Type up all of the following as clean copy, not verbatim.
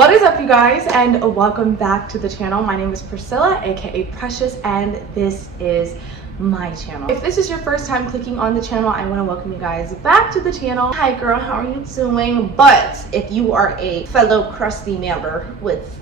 What is up, you guys, and welcome back to the channel. My name is Priscilla, aka Precious, and this is my channel. If this is your first time clicking on the channel, I want to welcome you guys back to the channel. Hi girl, how are you doing? But if you are a fellow crusty member with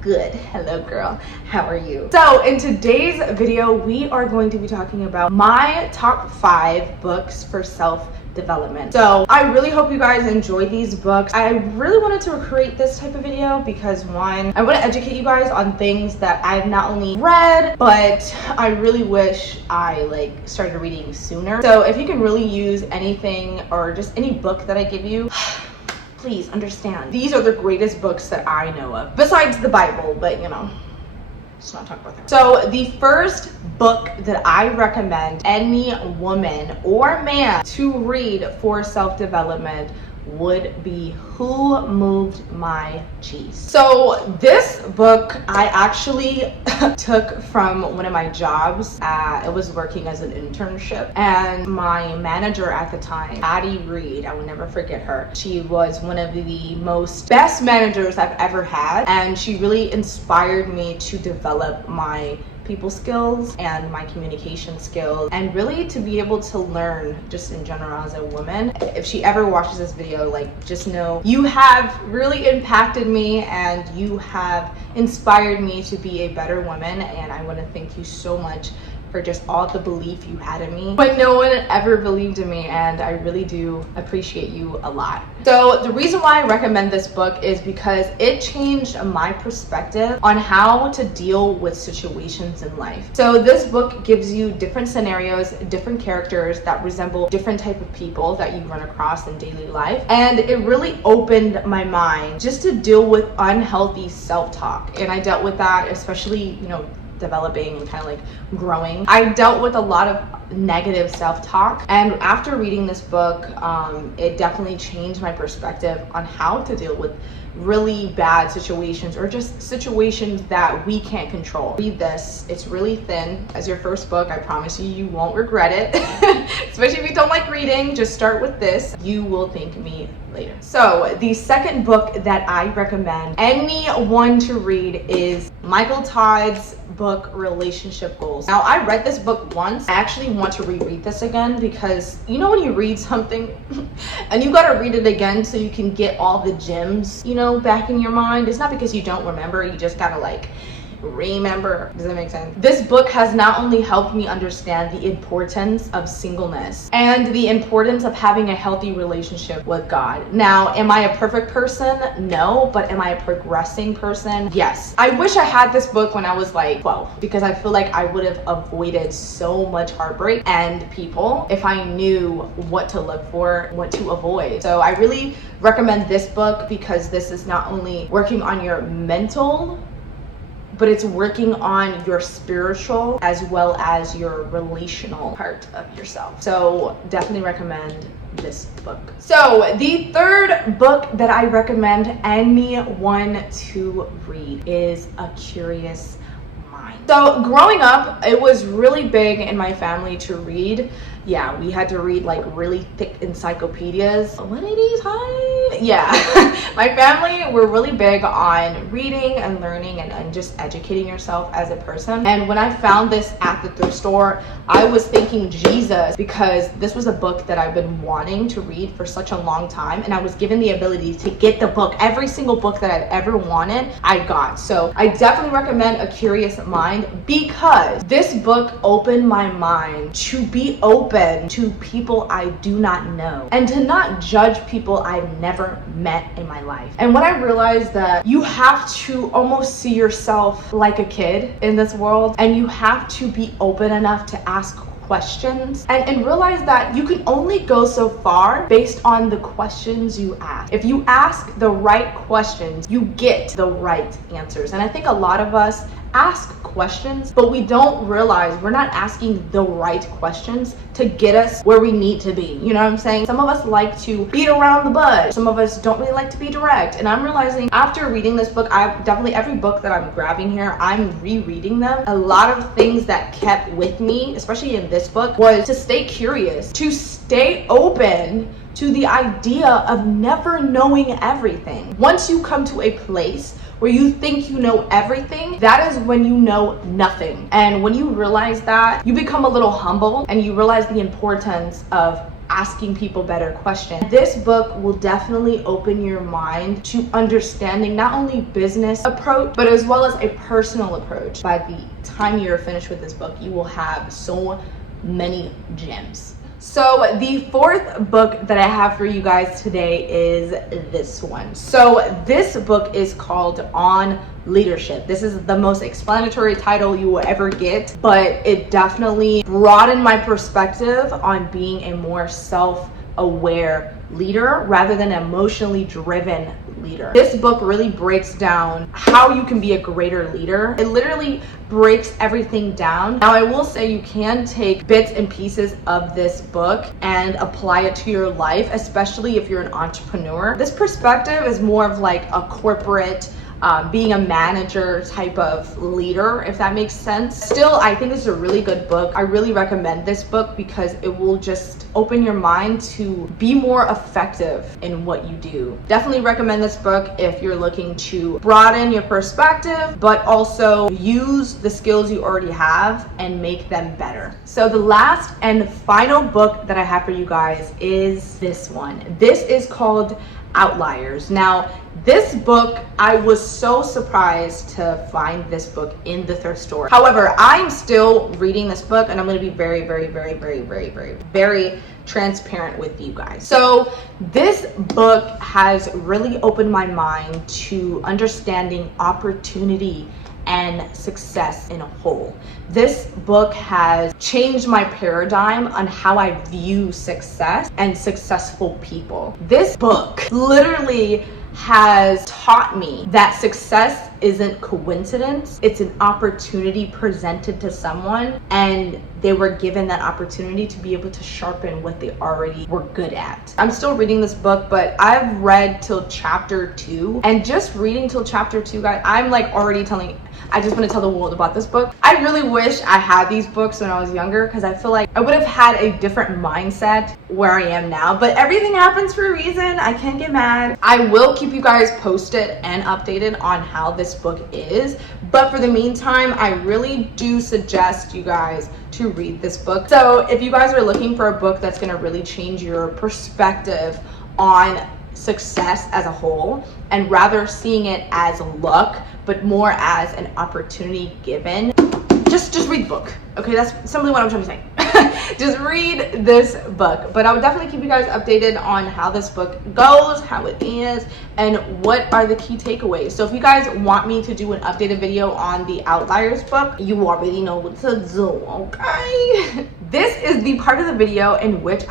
good, hello girl, how are you? So in today's video, we are going to be talking about my top 5 books for self-development. So I really hope you guys enjoy these books. I really wanted to create this type of video because, one, I want to educate you guys on things that I've not only read, but I really wish I started reading sooner. So if you can really use anything or just any book that I give you, please understand, these are the greatest books that I know of, besides the Bible, but you know, let's not talk about that. So the first book that I recommend any woman or man to read for self-development would be Who Moved My Cheese. So this book I actually took from one of my jobs. It was working as an internship, and my manager at the time, Addie Reed, I will never forget her. She was one of the best managers I've ever had, and she really inspired me to develop my people skills and my communication skills, and really to be able to learn just in general as a woman. If she ever watches this video, just know you have really impacted me and you have inspired me to be a better woman, and I want to thank you so much for just all the belief you had in me when no one ever believed in me, and I really do appreciate you a lot. So the reason why I recommend this book is because it changed my perspective on how to deal with situations in life. So this book gives you different scenarios, different characters that resemble different type of people that you run across in daily life, and it really opened my mind just to deal with unhealthy self-talk. And I dealt with that, especially, developing and kind of growing. I dealt with a lot of negative self-talk, and after reading this book, it definitely changed my perspective on how to deal with really bad situations or just situations that we can't control. Read this. It's really thin. As your first book, I promise you, you won't regret it. Especially if you don't like reading, just start with this. You will thank me later. So the second book that I recommend anyone to read is Michael Todd's book, Relationship Goals. Now, I read this book once. I actually want to reread this again because when you read something and you gotta read it again so you can get all the gems, back in your mind. It's not because you don't remember, you just gotta remember. Does that make sense? This book has not only helped me understand the importance of singleness and the importance of having a healthy relationship with God. Now, am I a perfect person? No. But am I a progressing person? Yes. I wish I had this book when I was 12, because I feel like I would have avoided so much heartbreak and people if I knew what to look for, what to avoid. So I really recommend this book because this is not only working on your mental, but it's working on your spiritual as well as your relational part of yourself. So definitely recommend this book. So the third book that I recommend anyone to read is A Curious Mind. So growing up, it was really big in my family to read. Yeah, we had to read really thick encyclopedias. What are these? Hi. Yeah, my family were really big on reading and learning and just educating yourself as a person. And when I found this at the thrift store, I was thanking Jesus because this was a book that I've been wanting to read for such a long time, and I was given the ability to get the book. Every single book that I've ever wanted, I got. So I definitely recommend A Curious Mind because this book opened my mind to be open to people I do not know and to not judge people I've never met in my life. And when I realized that you have to almost see yourself like a kid in this world, and you have to be open enough to ask questions and realize that you can only go so far based on the questions you ask. If you ask the right questions, you get the right answers. And I think a lot of us ask questions, but we don't realize we're not asking the right questions to get us where we need to be. You know what I'm saying? Some of us like to beat around the bush. Some of us don't really like to be direct. And I'm realizing after reading this book, every book that I'm grabbing here, I'm rereading them. A lot of things that kept with me, especially in this book, was to stay curious, to stay open to the idea of never knowing everything. Once you come to a place where you think you know everything, that is when you know nothing. And when you realize that, you become a little humble and you realize the importance of asking people better questions. This book will definitely open your mind to understanding not only business approach, but as well as a personal approach. By the time you're finished with this book, you will have so many gems. So the fourth book that I have for you guys today is this one. So this book is called On Leadership. This is the most explanatory title you will ever get, but it definitely broadened my perspective on being a more self-aware leader rather than emotionally driven leader. This book really breaks down how you can be a greater leader. It literally breaks everything down. Now, I will say you can take bits and pieces of this book and apply it to your life, especially if you're an entrepreneur. This perspective is more of like a corporate being a manager type of leader, if that makes sense. Still, I think this is a really good book. I really recommend this book because it will just open your mind to be more effective in what you do. Definitely recommend this book if you're looking to broaden your perspective, but also use the skills you already have and make them better. So the last and final book that I have for you guys is this one. This is called Outliers. Now, this book, I was so surprised to find this book in the thrift store. However, I'm still reading this book and I'm going to be very transparent with you guys. So this book has really opened my mind to understanding opportunity and success in a whole. This book has changed my paradigm on how I view success and successful people. This book literally has taught me that success isn't coincidence. It's an opportunity presented to someone and they were given that opportunity to be able to sharpen what they already were good at. I'm still reading this book, but I've read till chapter 2, and just reading till chapter 2, guys, I'm like already I just want to tell the world about this book. I really wish I had these books when I was younger because I feel like I would have had a different mindset where I am now, but everything happens for a reason. I can't get mad. I will keep you guys posted and updated on how this book is, but for the meantime, I really do suggest you guys to read this book. So if you guys are looking for a book that's going to really change your perspective on success as a whole, and rather seeing it as luck but more as an opportunity given, just read the book. Okay, that's simply what I'm trying to say. Just read this book. But I would definitely keep you guys updated on how this book goes, how it is, and what are the key takeaways. So if you guys want me to do an updated video on the Outliers book, you already know what to do, okay? This is the part of the video in which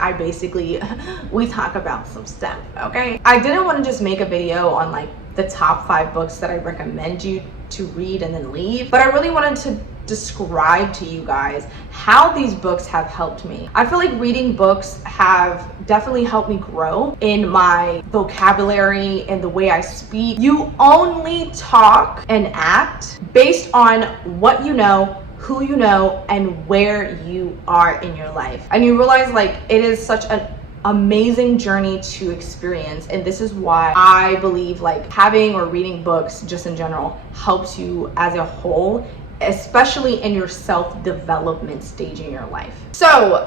we talk about some stuff, okay? I didn't want to just make a video on like the top 5 books that I recommend you to read and then leave, but I really wanted to describe to you guys how these books have helped me. I feel like reading books have definitely helped me grow in my vocabulary and the way I speak. You only talk and act based on what you know, who you know, and where you are in your life. And you realize like it is such an amazing journey to experience, and this is why I believe like having or reading books just in general helps you as a whole, especially in your self-development stage in your life. So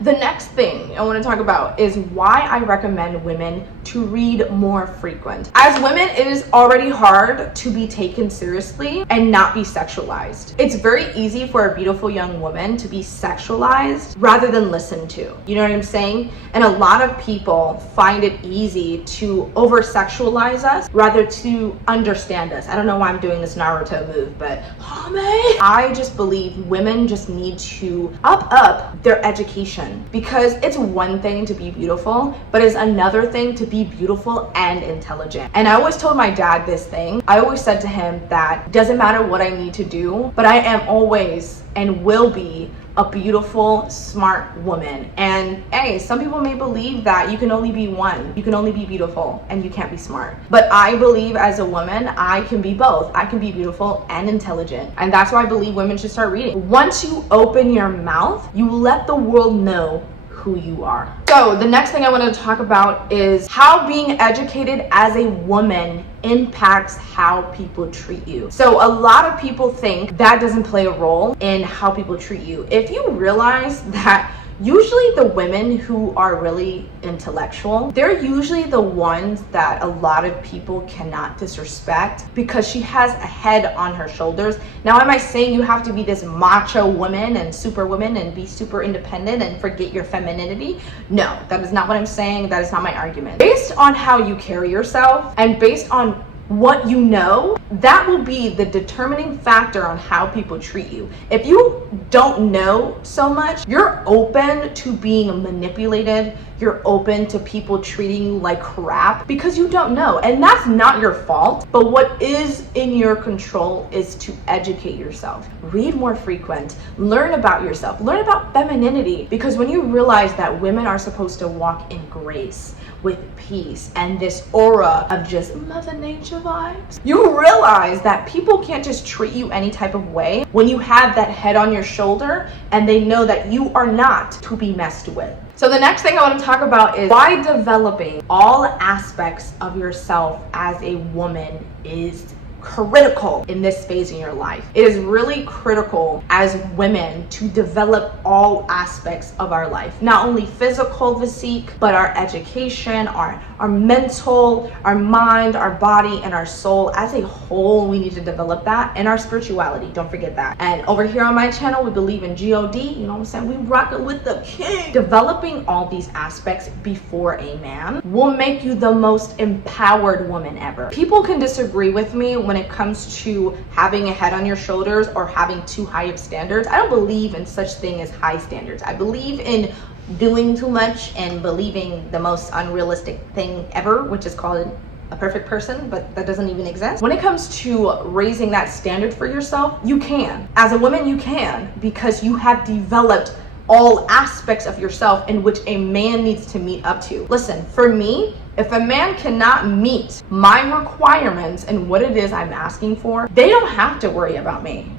the next thing I want to talk about is why I recommend women to read more frequent. As women, it is already hard to be taken seriously and not be sexualized. It's very easy for a beautiful young woman to be sexualized rather than listened to. You know what I'm saying? And a lot of people find it easy to over-sexualize us rather to understand us. I don't know why I'm doing this Naruto move, but I just believe women just need to up their education, because it's one thing to be beautiful, but it's another thing to be beautiful and intelligent. And I always told my dad this thing. I always said to him that doesn't matter what I need to do, but I am always and will be a beautiful, smart woman. And hey, some people may believe that you can only be one. You can only be beautiful and you can't be smart. But I believe as a woman, I can be both. I can be beautiful and intelligent. And that's why I believe women should start reading. Once you open your mouth, you let the world know who you are. So the next thing I want to talk about is how being educated as a woman impacts how people treat you. So a lot of people think that doesn't play a role in how people treat you. If you realize that usually the women who are really intellectual, they're usually the ones that a lot of people cannot disrespect because she has a head on her shoulders. Now, am I saying you have to be this macho woman and superwoman and be super independent and forget your femininity? No, that is not what I'm saying. That is not my argument. Based on how you carry yourself and based on what you know, that will be the determining factor on how people treat you. If you don't know so much, you're open to being manipulated, you're open to people treating you like crap because you don't know. And that's not your fault, but what is in your control is to educate yourself. Read more frequent, learn about yourself, learn about femininity, because when you realize that women are supposed to walk in grace, with peace and this aura of just Mother Nature vibes, you realize that people can't just treat you any type of way when you have that head on your shoulder and they know that you are not to be messed with. So the next thing I want to talk about is why developing all aspects of yourself as a woman is critical in this phase in your life. It is really critical as women to develop all aspects of our life, not only physical physique, but our education, our mental, our mind, our body, and our soul as a whole. We need to develop that, and our spirituality, don't forget that. And over here on my channel, we believe in God, you know what I'm saying? We rock it with the king. Developing all these aspects before a man will make you the most empowered woman ever. People can disagree with me when it comes to having a head on your shoulders or having too high of standards. I don't believe in such thing as high standards. I believe in doing too much and believing the most unrealistic thing ever, which is called a perfect person, but that doesn't even exist. When it comes to raising that standard for yourself, you can. As a woman, you can, because you have developed all aspects of yourself in which a man needs to meet up to. Listen, for me, if a man cannot meet my requirements and what it is I'm asking for, they don't have to worry about me.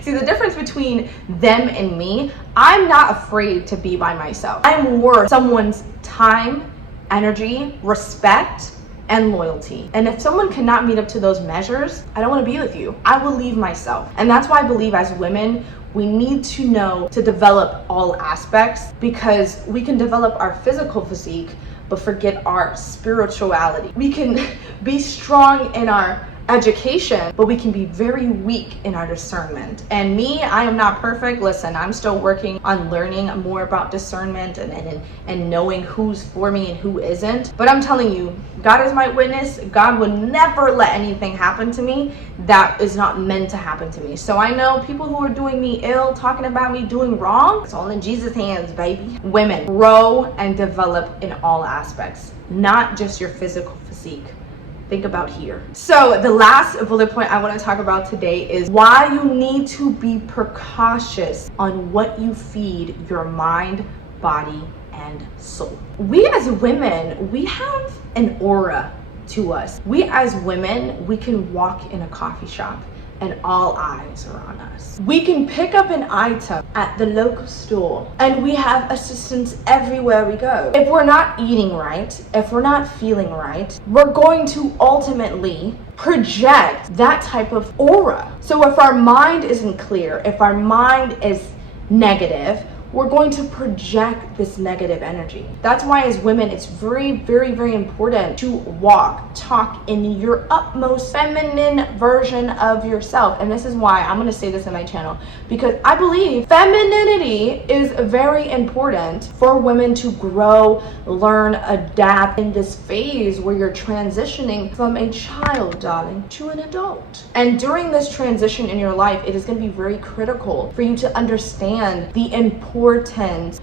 See, the difference between them and me, I'm not afraid to be by myself. I'm worth someone's time, energy, respect, and loyalty. And if someone cannot meet up to those measures, I don't want to be with you. I will leave myself. And that's why I believe as women, we need to know to develop all aspects, because we can develop our physical physique, but forget our spirituality. We can be strong in our education, but we can be very weak in our discernment. And me, I am not perfect. Listen, I'm still working on learning more about discernment and knowing who's for me and who isn't. But I'm telling you, God is my witness. God would never let anything happen to me that is not meant to happen to me. So I know people who are doing me ill, talking about me doing wrong, it's all in Jesus' hands, baby. Women, grow and develop in all aspects, not just your physical physique. Think about here. So the last bullet point I want to talk about today is why you need to be precautious on what you feed your mind, body, and soul. We as women, we have an aura to us. We as women, we can walk in a coffee shop and all eyes are on us. We can pick up an item at the local store and we have assistants everywhere we go. If we're not eating right, if we're not feeling right, we're going to ultimately project that type of aura. So if our mind isn't clear, if our mind is negative, we're going to project this negative energy. That's why as women, it's very, very, very important to walk, talk in your utmost feminine version of yourself. And this is why I'm gonna say this in my channel, because I believe femininity is very important for women to grow, learn, adapt in this phase where you're transitioning from a child, darling, to an adult. And during this transition in your life, it is gonna be very critical for you to understand the importance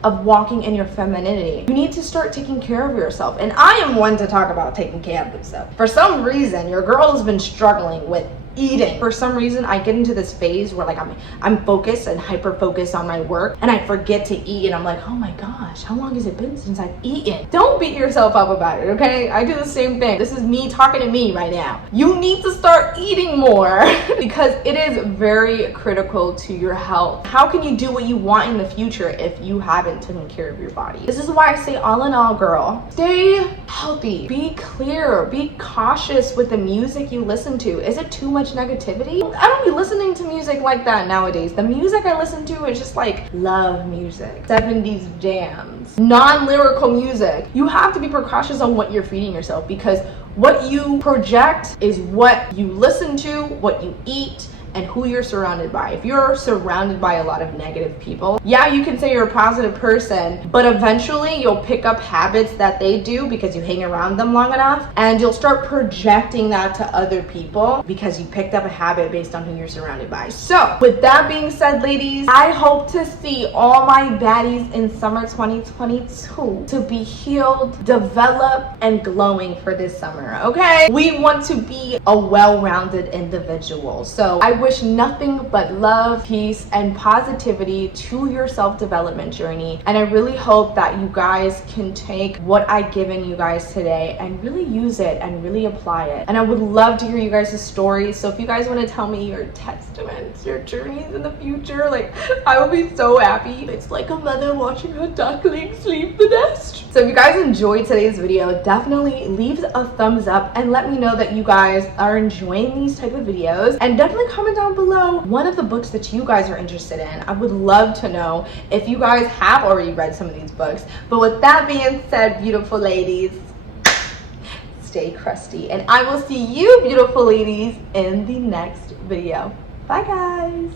of walking in your femininity. You need to start taking care of yourself. And I am one to talk about taking care of yourself. For some reason, your girl has been struggling with eating. For some reason, I get into this phase where like I'm focused and hyper focused on my work, and I forget to eat, and I'm like, oh my gosh, how long has it been since I've eaten? Don't beat yourself up about it, okay? I do the same thing. This is me talking to me right now. You need to start eating more because it is very critical to your health. How can you do what you want in the future if you haven't taken care of your body? This is why I say, all in all, girl, stay healthy, be clear, be cautious with the music you listen to. Is it too much negativity? I don't be listening to music like that nowadays. The music I listen to is just like love music, 70s jams, non-lyrical music. You have to be precautious on what you're feeding yourself, because what you project is what you listen to, what you eat, and who you're surrounded by. If you're surrounded by a lot of negative people, yeah, you can say you're a positive person, but eventually you'll pick up habits that they do because you hang around them long enough, and you'll start projecting that to other people because you picked up a habit based on who you're surrounded by. So with that being said, ladies, I hope to see all my baddies in summer 2022 to be healed, developed, and glowing for this summer, okay? We want to be a well-rounded individual. So I wish nothing but love, peace, and positivity to your self-development journey. And I really hope that you guys can take what I've given you guys today and really use it and really apply it. And I would love to hear you guys' stories. So if you guys want to tell me your testaments, your journeys in the future, like, I will be so happy. It's like a mother watching her ducklings leave the nest. So if you guys enjoyed today's video, definitely leave a thumbs up and let me know that you guys are enjoying these type of videos, and definitely comment down below one of the books that you guys are interested in. I would love to know if you guys have already read some of these books. But with that being said, beautiful ladies, stay crusty, and I will see you beautiful ladies in the next video. Bye guys.